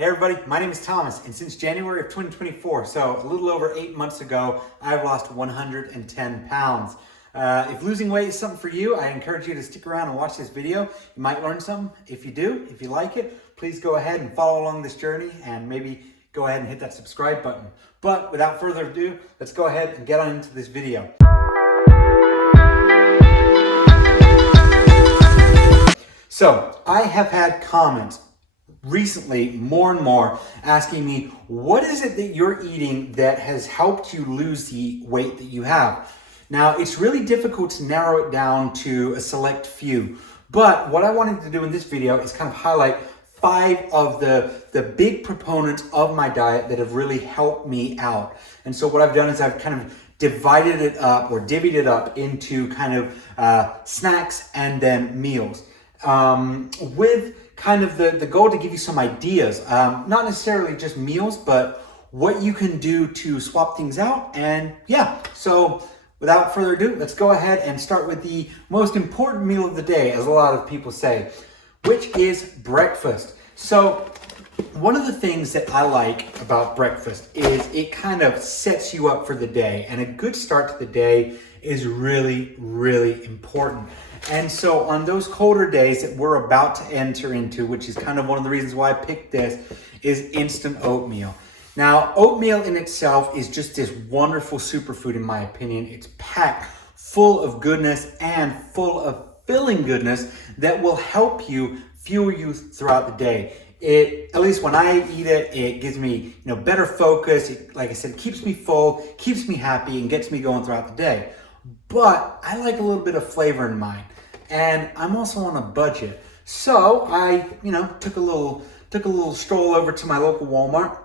Hey everybody, my name is Thomas, and since January of 2024, so a little over 8 months ago, I've lost 110 pounds. If losing weight is something for you, I encourage you to stick around and watch this video. You might learn something. If you do, if you like it, please go ahead and follow along this journey and maybe go ahead and hit that subscribe button. But without further ado, let's go ahead and get on into this video. So I have had comments recently, more and more, asking me, what is it that you're eating that has helped you lose the weight that you have? Now, it's really difficult to narrow it down to a select few, but what I wanted to do in this video is kind of highlight 5 of the big proponents of my diet that have really helped me out. And so what I've done is I've kind of divided it up or divvied it up into kind of snacks and then meals. With kind of the goal to give you some ideas, not necessarily just meals, but what you can do to swap things out. And yeah, so without further ado, let's go ahead and start with the most important meal of the day, as a lot of people say, which is breakfast. So one of the things that I like about breakfast is it kind of sets you up for the day, and a good start to the day is really, really important. And so on those colder days that we're about to enter into, which is kind of one of the reasons why I picked this, is instant oatmeal. Now, oatmeal in itself is just this wonderful superfood in my opinion. It's packed full of goodness and full of filling goodness that will help you fuel you throughout the day. At least when I eat it, it gives me better focus. It, like I said, keeps me full, keeps me happy, and gets me going throughout the day. But I like a little bit of flavor in mine, and I'm also on a budget. So I, took a little stroll over to my local Walmart,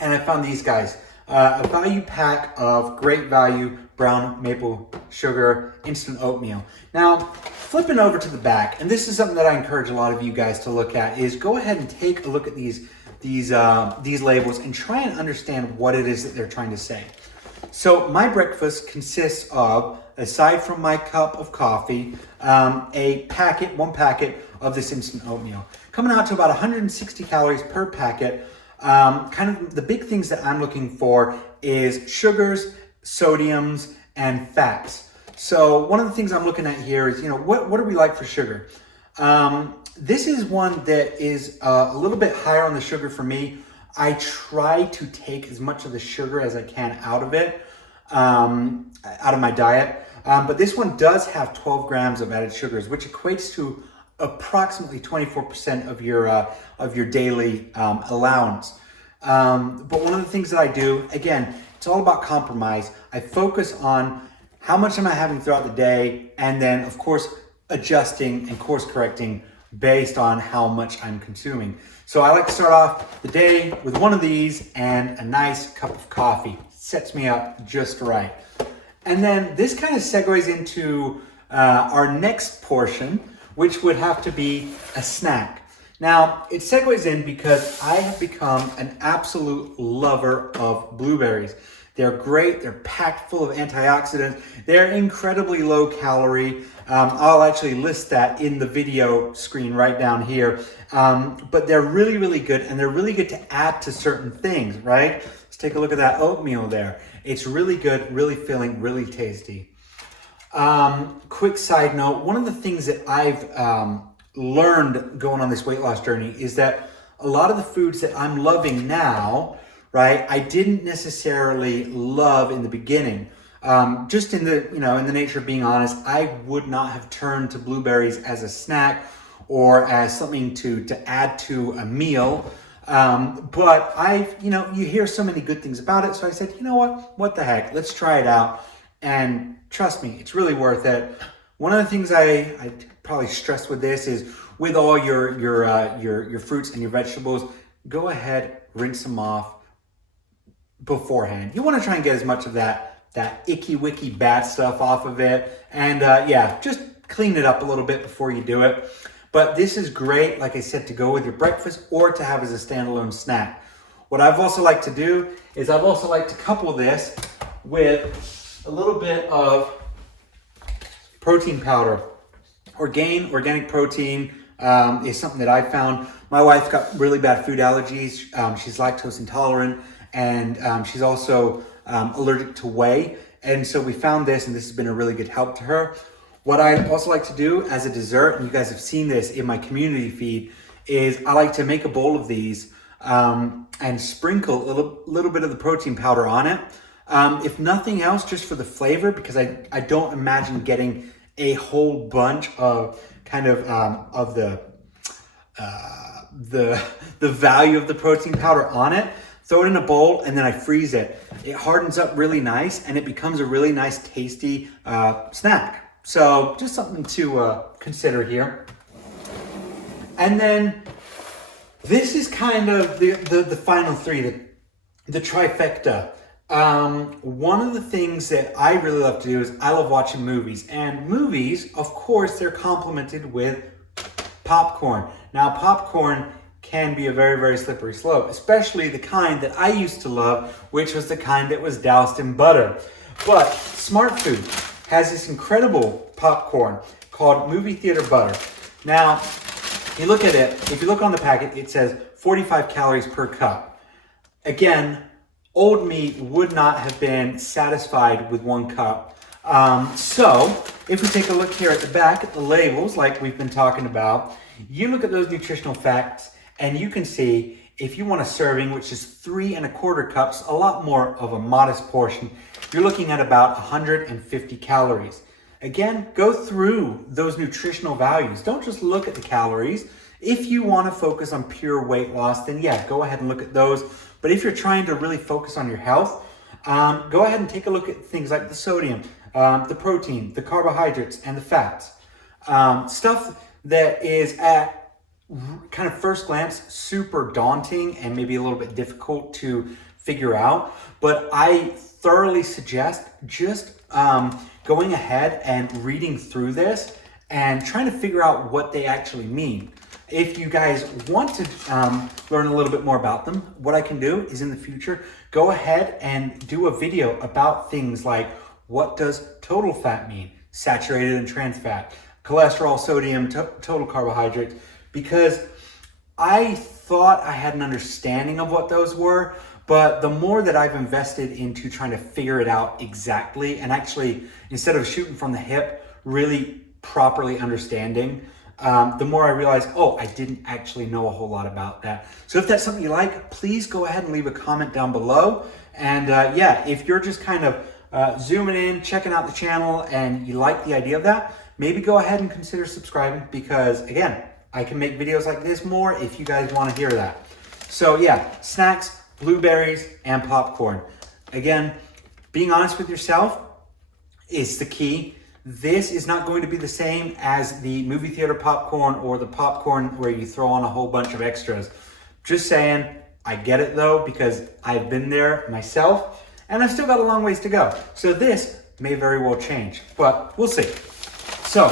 and I found these guys. A value pack of great value brown maple sugar instant oatmeal. Now, flipping over to the back, and this is something that I encourage a lot of you guys to look at, is go ahead and take a look at these labels and try and understand what it is that they're trying to say. So my breakfast consists of, aside from my cup of coffee, one packet of this instant oatmeal, coming out to about 160 calories per packet. Kind of the big things that I'm looking for is sugars, sodiums, and fats. So one of the things I'm looking at here is, what do we like for sugar? This is one that is a little bit higher on the sugar for me. I try to take as much of the sugar as I can out of it, out of my diet. But this one does have 12 grams of added sugars, which equates to approximately 24% of your daily allowance. But one of the things that I do, again, it's all about compromise. I focus on how much am I having throughout the day, and then of course adjusting and course correcting based on how much I'm consuming. So I like to start off the day with one of these and a nice cup of coffee. Sets me up just right. And then this kind of segues into our next portion, which would have to be a snack. Now, it segues in because I have become an absolute lover of blueberries. They're great, they're packed full of antioxidants, they're incredibly low calorie. I'll actually list that in the video screen right down here. But they're really, really good, and they're really good to add to certain things, right? Let's take a look at that oatmeal there. It's really good, really filling, really tasty. Quick side note, one of the things that I've learned going on this weight loss journey is that a lot of the foods that I'm loving now, right, I didn't necessarily love in the beginning. Just in the, in the nature of being honest, I would not have turned to blueberries as a snack or as something to add to a meal. But you hear so many good things about it. So I said, what the heck, let's try it out. And trust me, it's really worth it. One of the things I probably stress with this is, with all your fruits and your vegetables, go ahead, rinse them off beforehand. You want to try and get as much of that icky wicky bad stuff off of it, and just clean it up a little bit before you do it. But this is great, like I said, to go with your breakfast or to have as a standalone snack. What I've also liked to do is I've also liked to couple this with a little bit of protein powder. Organic protein is something that I found My wife's got really bad food allergies. She's lactose intolerant, and she's also allergic to whey. And so we found this, and this has been a really good help to her. What I also like to do as a dessert, and you guys have seen this in my community feed, is I like to make a bowl of these and sprinkle a little bit of the protein powder on it. If nothing else, just for the flavor, because I don't imagine getting a whole bunch of kind of the value of the protein powder on it. Throw it in a bowl and then I freeze it. It hardens up really nice and it becomes a really nice, tasty snack. So just something to consider here. And then this is kind of the final three, the trifecta. One of the things that I really love to do is I love watching movies. And movies, of course, they're complemented with popcorn. Now, popcorn can be a very, very slippery slope, especially the kind that I used to love, which was the kind that was doused in butter. But Smart Food has this incredible popcorn called movie theater butter. Now, you look at it, if you look on the packet, it says 45 calories per cup. Again, old me would not have been satisfied with 1 cup. So if we take a look here at the back at the labels, like we've been talking about, you look at those nutritional facts and you can see if you want a serving, which is 3 1/4 cups, a lot more of a modest portion, you're looking at about 150 calories. Again, go through those nutritional values. Don't just look at the calories. If you want to focus on pure weight loss, then yeah, go ahead and look at those. But if you're trying to really focus on your health, go ahead and take a look at things like the sodium, the protein, the carbohydrates, and the fats. Stuff that is at kind of first glance super daunting and maybe a little bit difficult to figure out. But I thoroughly suggest just going ahead and reading through this and trying to figure out what they actually mean. If you guys want to learn a little bit more about them, what I can do is in the future, go ahead and do a video about things like what does total fat mean, saturated and trans fat, cholesterol, sodium, total carbohydrates, because I thought I had an understanding of what those were, but the more that I've invested into trying to figure it out exactly and actually, instead of shooting from the hip, really properly understanding, the more I realize, oh, I didn't actually know a whole lot about that. So if that's something you like, please go ahead and leave a comment down below. And yeah, if you're just kind of zooming in, checking out the channel, and you like the idea of that, maybe go ahead and consider subscribing, because again, I can make videos like this more if you guys want to hear that. So yeah, snacks, blueberries, and popcorn. Again, being honest with yourself is the key. This is not going to be the same as the movie theater popcorn or the popcorn where you throw on a whole bunch of extras. Just saying, I get it though, because I've been there myself and I've still got a long ways to go. So this may very well change, but we'll see. So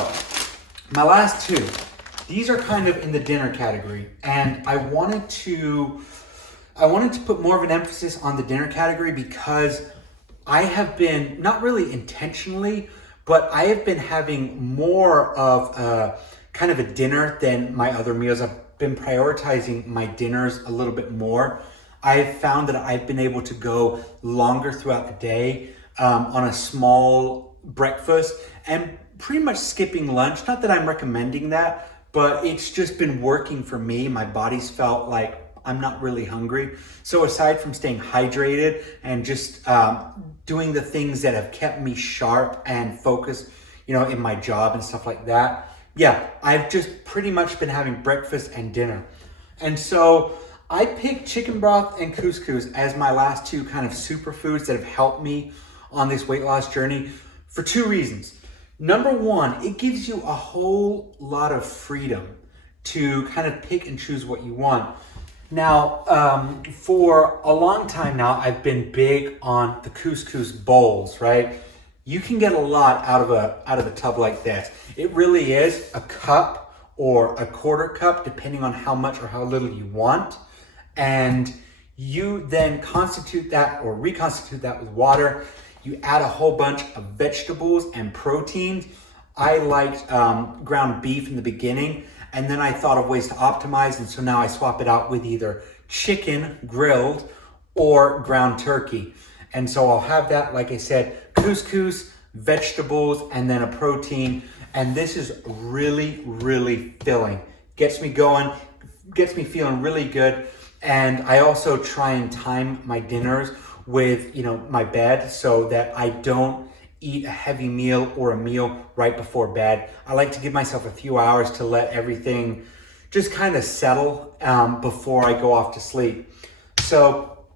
my last two, these are kind of in the dinner category, and I wanted to put more of an emphasis on the dinner category because I have been, not really intentionally, but I have been having more of a kind of a dinner than my other meals. I've been prioritizing my dinners a little bit more. I've found that I've been able to go longer throughout the day on a small breakfast and pretty much skipping lunch. Not that I'm recommending that, but it's just been working for me. My body's felt like I'm not really hungry. So aside from staying hydrated and just doing the things that have kept me sharp and focused, you know, in my job and stuff like that, yeah, I've just pretty much been having breakfast and dinner. And so I picked chicken broth and couscous as my last two kind of superfoods that have helped me on this weight loss journey for two reasons. Number one, it gives you a whole lot of freedom to kind of pick and choose what you want. Now, for a long time now, I've been big on the couscous bowls, right? You can get a lot out of a tub like this. It really is a cup or a quarter cup, depending on how much or how little you want. And you then constitute that or reconstitute that with water. You add a whole bunch of vegetables and proteins. I liked ground beef in the beginning. and then I thought of ways to optimize, and so now I swap it out with either chicken grilled or ground turkey. And so I'll have that, like I said, couscous, vegetables, and then a protein. And this is really, really filling. Gets me going, gets me feeling really good. And I also try and time my dinners with, my bed so that I don't eat a heavy meal or a meal right before bed. I like to give myself a few hours to let everything just kind of settle before I go off to sleep. So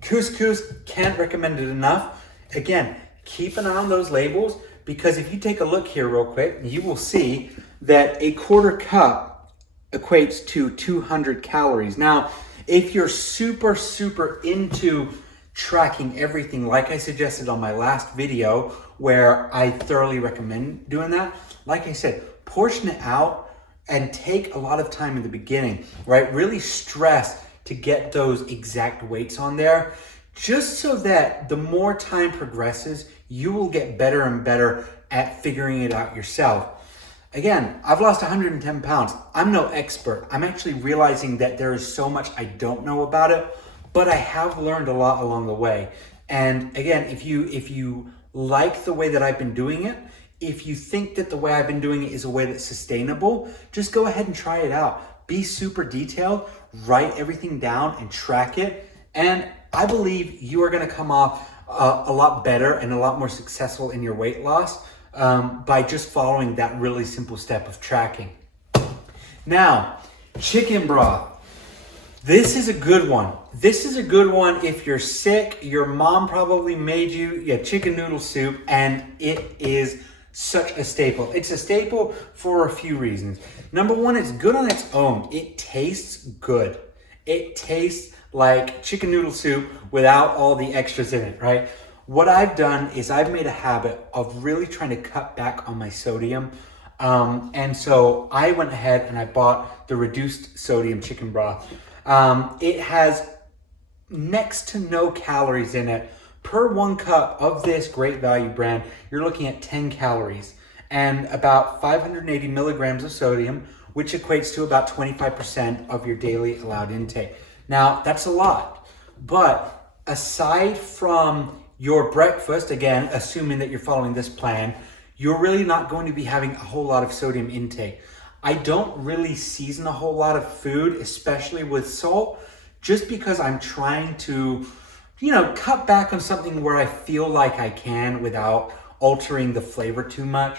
couscous, can't recommend it enough. Again, keep an eye on those labels, because if you take a look here real quick, you will see that a quarter cup equates to 200 calories. Now, if you're super, super into tracking everything like I suggested on my last video, where I thoroughly recommend doing that, like I said, portion it out and take a lot of time in the beginning, right? Really stress to get those exact weights on there, just so that the more time progresses, you will get better and better at figuring it out yourself. Again, I've lost 110 pounds. I'm no expert. I'm actually realizing that there is so much I don't know about it, but I have learned a lot along the way. And again, if you like the way that I've been doing it, if you think that the way I've been doing it is a way that's sustainable, just go ahead and try it out. Be super detailed, write everything down and track it. And I believe you are gonna come off a lot better and a lot more successful in your weight loss by just following that really simple step of tracking. Now, chicken broth. This is a good one. This is a good one if you're sick, your mom probably made you chicken noodle soup, and it is such a staple. It's a staple for a few reasons. Number one, it's good on its own. It tastes good. It tastes like chicken noodle soup without all the extras in it, right? What I've done is I've made a habit of really trying to cut back on my sodium. And so I went ahead and I bought the reduced sodium chicken broth. It has next to no calories in it. Per 1 cup of this Great Value brand, you're looking at 10 calories and about 580 milligrams of sodium, which equates to about 25% of your daily allowed intake. Now, that's a lot, but aside from your breakfast, again, assuming that you're following this plan, you're really not going to be having a whole lot of sodium intake. I don't really season a whole lot of food, especially with salt, just because I'm trying to, cut back on something where I feel like I can without altering the flavor too much.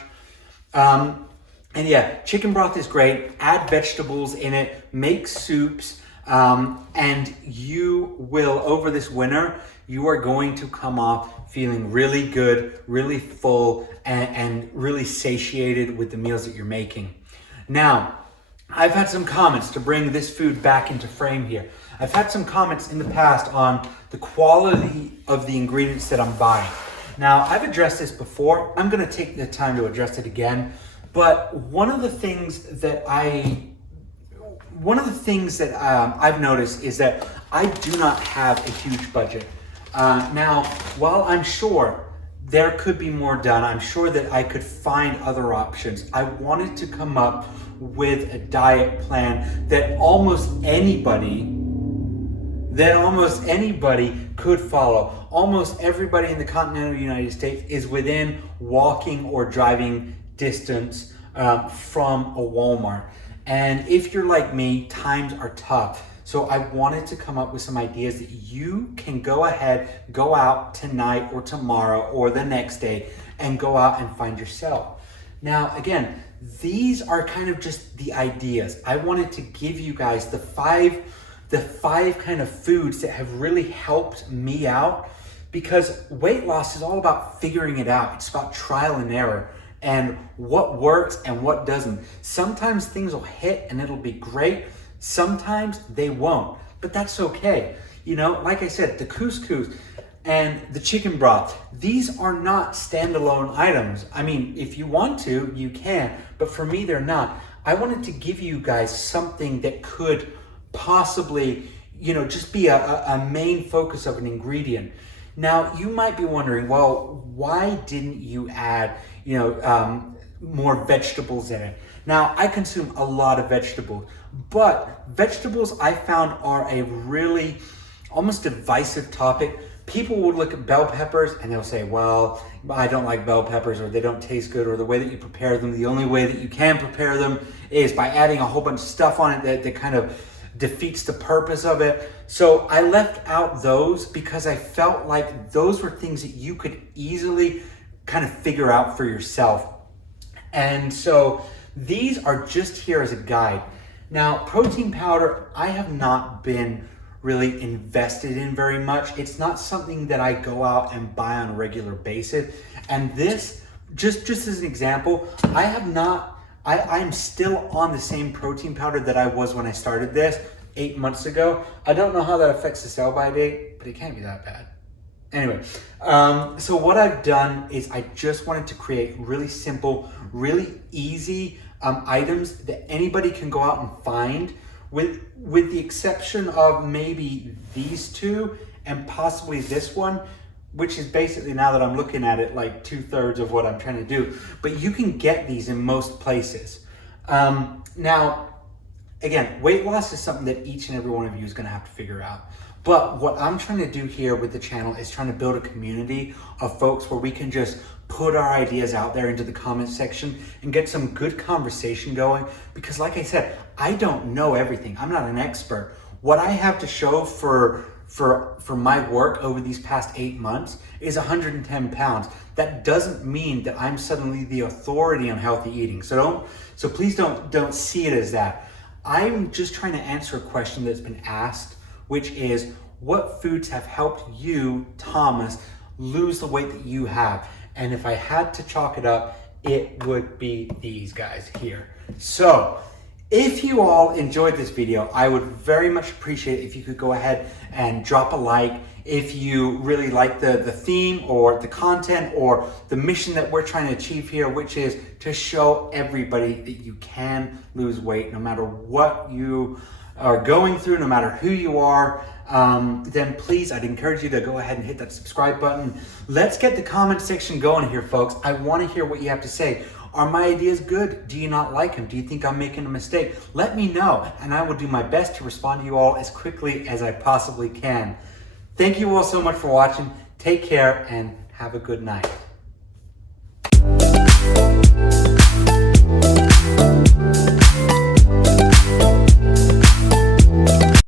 And yeah, chicken broth is great. Add vegetables in it, make soups, and you will, over this winter, you are going to come off feeling really good, really full, and really satiated with the meals that you're making. Now, I've had some comments to bring this food back into frame here. I've had some comments in the past on the quality of the ingredients that I'm buying. Now, I've addressed this before. I'm gonna take the time to address it again. But one of the things that I've noticed is that I do not have a huge budget. Now, while I'm sure there could be more done, I'm sure that I could find other options. I wanted to come up with a diet plan that almost anybody could follow. Almost everybody in the continental United States is within walking or driving distance from a Walmart. And if you're like me, times are tough. So I wanted to come up with some ideas that you can go ahead, go out tonight or tomorrow or the next day and go out and find yourself. Now, again, these are kind of just the ideas. I wanted to give you guys the five kind of foods that have really helped me out, because weight loss is all about figuring it out. It's about trial and error and what works and what doesn't. Sometimes things will hit and it'll be great. Sometimes they won't, but that's okay. Like I said, the couscous and the chicken broth, these are not standalone items. I mean, if you want to, you can, but for me, they're not. I wanted to give you guys something that could possibly, just be a main focus of an ingredient. Now, you might be wondering, well, why didn't you add, more vegetables in it? Now, I consume a lot of vegetables, but vegetables I found are a really almost divisive topic. People will look at bell peppers and they'll say, well, I don't like bell peppers, or they don't taste good, or the way that you prepare them, the only way that you can prepare them is by adding a whole bunch of stuff on it that kind of defeats the purpose of it. So I left out those because I felt like those were things that you could easily kind of figure out for yourself. And so these are just here as a guide. Now, protein powder, I have not been really invested in very much. It's not something that I go out and buy on a regular basis. And this, just as an example, I'm still on the same protein powder that I was when I started this 8 months ago. I don't know how that affects the sell-by date, but it can't be that bad. Anyway, so what I've done is I just wanted to create really simple, really easy items that anybody can go out and find, with the exception of maybe these two and possibly this one, which is basically, now that I'm looking at it, like 2/3 of what I'm trying to do. But you can get these in most places. Now, again, weight loss is something that each and every one of you is going to have to figure out. But what I'm trying to do here with the channel is trying to build a community of folks where we can just put our ideas out there into the comment section and get some good conversation going. Because like I said, I don't know everything. I'm not an expert. What I have to show for my work over these past 8 months is 110 pounds. That doesn't mean that I'm suddenly the authority on healthy eating. So please don't see it as that. I'm just trying to answer a question that's been asked, which is, what foods have helped you, Thomas, lose the weight that you have? And if I had to chalk it up, it would be these guys here. So if you all enjoyed this video, I would very much appreciate it if you could go ahead and drop a like. If you really like the theme or the content or the mission that we're trying to achieve here, which is to show everybody that you can lose weight no matter what you are going through, no matter who you are, then please, I'd encourage you to go ahead and hit that subscribe button. Let's get the comment section going here, folks. I want to hear what you have to say. Are my ideas good? Do you not like them? Do you think I'm making a mistake? Let me know, and I will do my best to respond to you all as quickly as I possibly can. Thank you all so much for watching. Take care and have a good night.